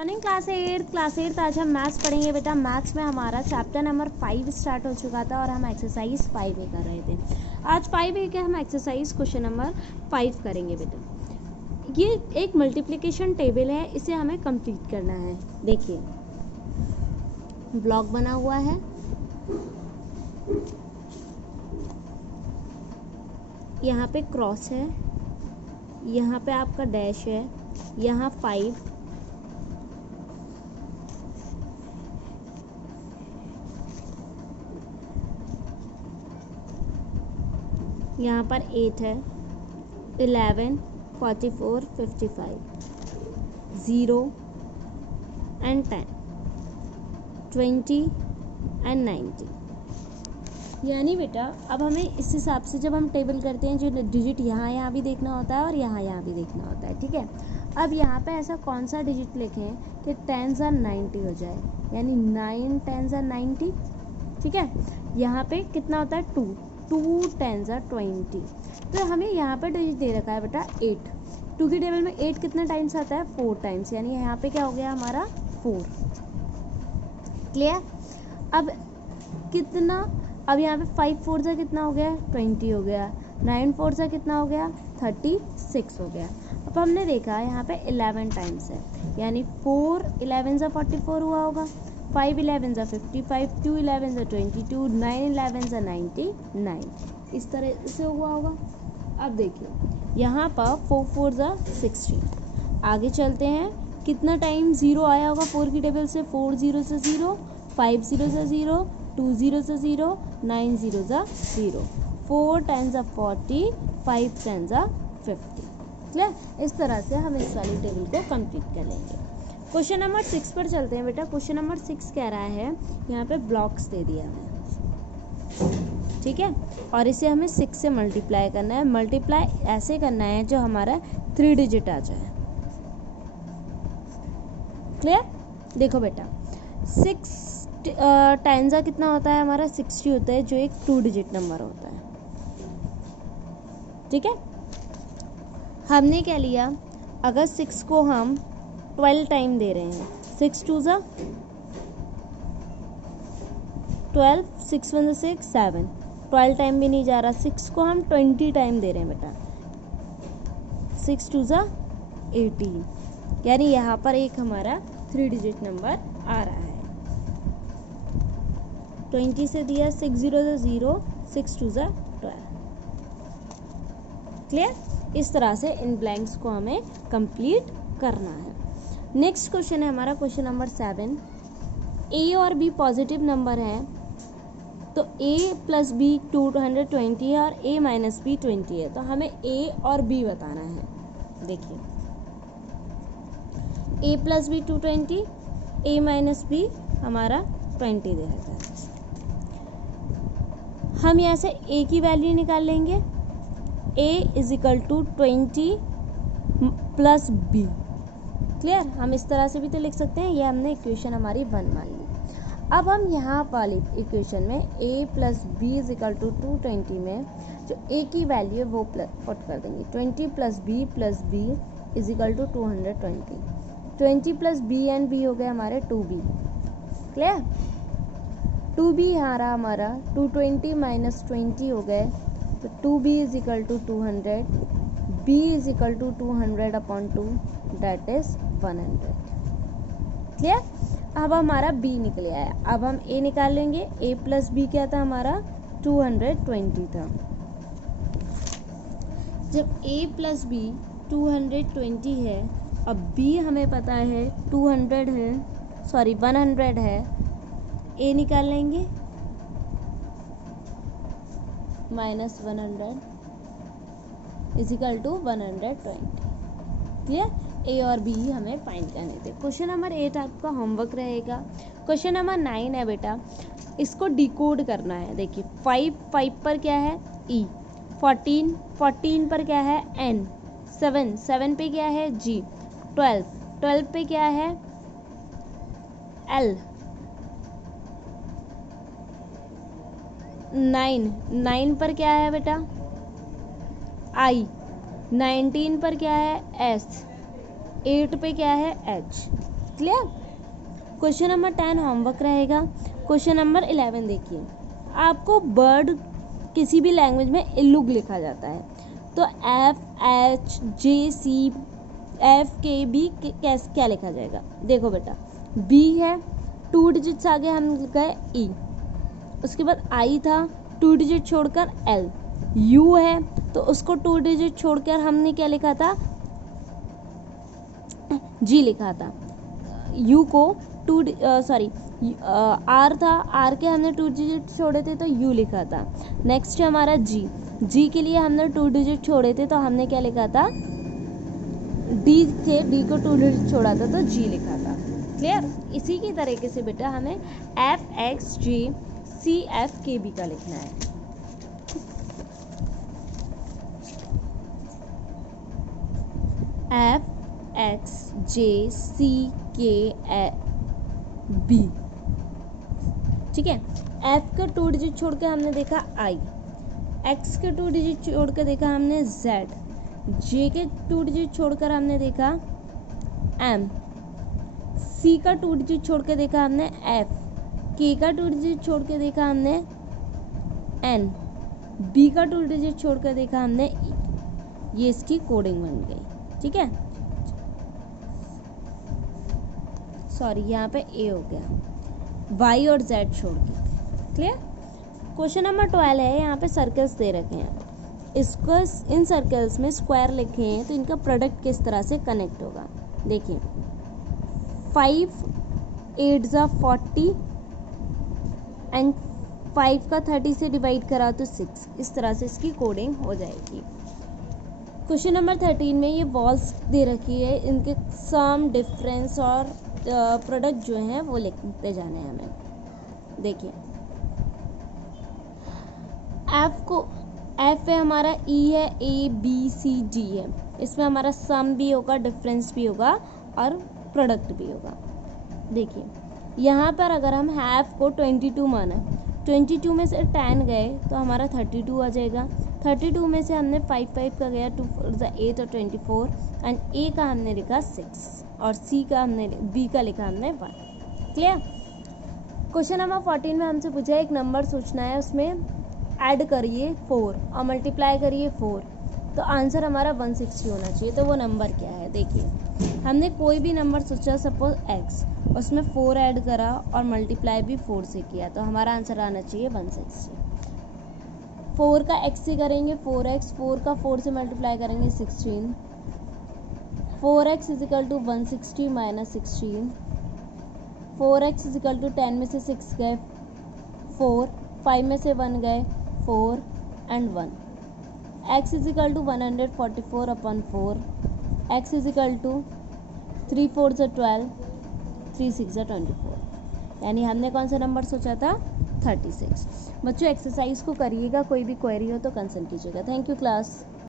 Morning class eight आज हम maths पढ़ेंगे बेटा। मैथ्स में हमारा चैप्टर नंबर 5 स्टार्ट हो चुका था और हम एक्सरसाइज 5A कर रहे थे। आज 5A के हम एक्सरसाइज क्वेश्चन नंबर 5 करेंगे बेटा। ये एक मल्टीप्लिकेशन टेबल है, इसे हमें कंप्लीट करना है। देखिए ब्लॉक बना हुआ है, यहाँ पे क्रॉस है, यहाँ पे आपका डैश है, यहाँ 5, यहाँ पर 8 है, 11, 44, 55, 0 and 10, 20 and 90। यानी बेटा अब हमें इस हिसाब से जब हम टेबल करते हैं, जो डिजिट यहाँ भी देखना होता है और यहाँ भी देखना होता है, ठीक है। अब यहाँ पे ऐसा कौन सा डिजिट लिखें कि 10s are 90 हो जाए, यानी 9 10s are 90, ठीक है। यहाँ पे कितना होता है 2 10s are 20। तो हमें यहाँ पे डिजिट दे रखा है बेटा 8। 2 की टेबल में 8 कितना टाइम्स आता है 4 टाइम्स, यानी यहाँ पे क्या हो गया हमारा 4। क्लियर। अब कितना, अब यहाँ पे 5 4 से कितना हो गया 20 हो गया, 9 4 से कितना हो गया 36 हो गया। अब हमने देखा यहाँ पे 11 टाइम्स है, यानी 4 11 से 44 हुआ होगा, 5 11 से 55, 2 11 से 22, 9 11 से 99, इस तरह से हुआ होगा। अब देखिए यहाँ पर 4 4 से 16। आगे चलते हैं, कितना टाइम 0 आया होगा 4 की टेबल से, 4 0 से 0, 5 0 से 0, 2 0 से 0, 9 0 से 0, 4 10 से 40, 5 10 से 50। क्लियर। इस तरह से हम इस वाली टेबल को कंप्लीट कर लेंगे। क्वेश्चन नंबर 6 पर चलते हैं बेटा। क्वेश्चन नंबर 6 कह रहा है, यहाँ पे ब्लॉक्स दे दिया है, ठीक है, और इसे हमें 6 से मल्टीप्लाई करना है। मल्टीप्लाई ऐसे करना है जो हमारा 3 डिजिट आ जाए। क्लियर। देखो बेटा 6 टाइम्स का कितना होता है हमारा 60 होता है, जो एक 2 डिजिट नंबर होता है, ठीक है। हमने क्या लिया, अगर 6 को हम 12 टाइम दे रहे हैं, 6 2 जा 12, 6 1 6 7, 12 टाइम भी नहीं जा रहा, 6 को हम 20 टाइम दे रहे हैं बेटा, 6 2 जा 18, यानी यहाँ पर एक हमारा 3 डिजिट नंबर आ रहा है। 20 से दिया, 6 0 से 0, 6 2 जा 12। क्लियर। इस तरह से इन ब्लैंक्स को हमें कंप्लीट करना है। नेक्स्ट क्वेश्चन है हमारा क्वेश्चन नंबर 7। ए और बी पॉजिटिव नंबर है, तो a प्लस बी 220 है और a माइनस बी 20 है, तो हमें a और b बताना है। देखिए a plus B 220, a minus B हमारा 20 दे रखा है। हम यहाँ से a की वैल्यू निकाल लेंगे, a is equal to 20 plus b। Clear. हम इस तरह से भी तो लिख सकते हैं, ये हमने इक्वेशन हमारी 1 मान ली। अब हम यहाँ वाली इक्वेशन में a plus B is equal to 220 में जो a की वैल्यू है वो पुट कर देंगे। 20 plus B is equal to 220, 20 plus B and B हो गए हमारे 2b। क्लियर। 2b यहाँ रहा हमारा, 220 माइनस 20 हो गए, तो 2b is equal to 200, b is equal to 200 upon 2, that is 100। Clear. अब हमारा b निकल आया। अब हम a निकाल लेंगे। a प्लस बी क्या था हमारा 220 था। जब a प्लस बी 220 है, अब b हमें पता है 100 है, a निकाल लेंगे minus 100 is equal to 120। Clear. A और बी हमें फाइंड करने थे। क्वेश्चन नंबर 8 आपका होमवर्क रहेगा। क्वेश्चन नंबर 9 है बेटा, इसको डिकोड करना है। देखिए 5 पर क्या है ई, 14 पर क्या है एन, 7 पे क्या है जी, 12 पे क्या है एल, 9 पर क्या है बेटा आई, 19 पर क्या है एस, 8 पे क्या है H. Clear. Question number 10 homework रहेगा। क्वेश्चन नंबर 11 देखिए, आपको बर्ड किसी भी लैंग्वेज में इल्लुग लिखा जाता है, तो FHJCFKB क्या लिखा जाएगा। देखो बेटा, B है, 2 डिजिट्स आगे हम गए E, उसके बाद I था, 2 डिजिट छोड़कर L, U है तो उसको 2 डिजिट छोड़कर हमने क्या लिखा था, G लिखा था। U को R था, R के हमने 2 डिजिट छोड़े थे तो U लिखा था। नेक्स्ट है हमारा G के लिए हमने 2 डिजिट छोड़े थे तो हमने क्या लिखा था, D को 2 डिजिट छोड़ा था तो G लिखा था। क्लियर। इसी की तरीके से बेटा हमें FXJCFKB का लिखना है। FXJCKB, ठीक है। F का 2 डिजिट छोड़ के हमने देखा I, X के 2 डिजिट छोड़ के देखा हमने Z, J के 2 डिजिट छोड़कर हमने देखा M, C का 2 डिजिट छोड़ के देखा हमने F, K का 2 डिजिट छोड़ के देखा हमने N, B का 2 डिजिट छोड़ कर देखा हमने E। ये इसकी कोडिंग बन गई, ठीक है। सॉरी, यहाँ पे A हो गया, Y और Z छोड़ के। क्लियर। क्वेश्चन नंबर 12 है, यहाँ पे सर्कल्स दे रखे हैं, इसको इन सर्कल्स में स्क्वायर लिखे हैं तो इनका प्रोडक्ट किस तरह से कनेक्ट होगा। देखिए, 5 8 ज़ा 40 एंड 5 का 30 से डिवाइड करा तो 6, इस तरह से इसकी कोडिंग हो जाएगी। क्वेश्चन नंबर 13 में ये वॉल्स दे रखी है, इनके सम, डिफरेंस और प्रोडक्ट जो हैं वो लिखते जाने हैं हमें। देखिए, F है हमारा, E है, ABCD है, इसमें हमारा सम भी होगा, डिफरेंस भी होगा और प्रोडक्ट भी होगा। देखिए, यहाँ पर अगर हम हाफ को 22 माना, 22 में से 10 गए तो हमारा 32 आ जाएगा। 32 में से हमने 5 का गया, 2 4 ज़ा 8 और 24 एंड A का हमने लिखा 6 और B का लिखा हमने 1। क्लियर। क्वेश्चन नंबर 14 में हमसे पूछा है एक नंबर सोचना है, उसमें ऐड करिए 4 और मल्टीप्लाई करिए 4, तो आंसर हमारा 160 होना चाहिए। तो वो नंबर क्या है। देखिए, हमने कोई भी नंबर सोचा, सपोज x, उसमें 4 ऐड करा और मल्टीप्लाई भी 4 से किया, तो हमारा आंसर आना चाहिए 160। 4 का x से करेंगे 4x, 4 का 4 से मल्टीप्लाई करेंगे 16, 4x is equal to 160 minus 16, 4x is equal to 10 में से 6 गए 4, 5 में से 1 गए 4 and 1, x is equal to 144 upon 4, x is equal to 3 4 ज़ा 12, 3 6 ज़ा 24, यानी हमने कौन सा नंबर सोचा था, 36। बच्चों एक्सरसाइज को करिएगा, कोई भी क्वेरी हो तो कंसल्ट कीजिएगा। Thank you class.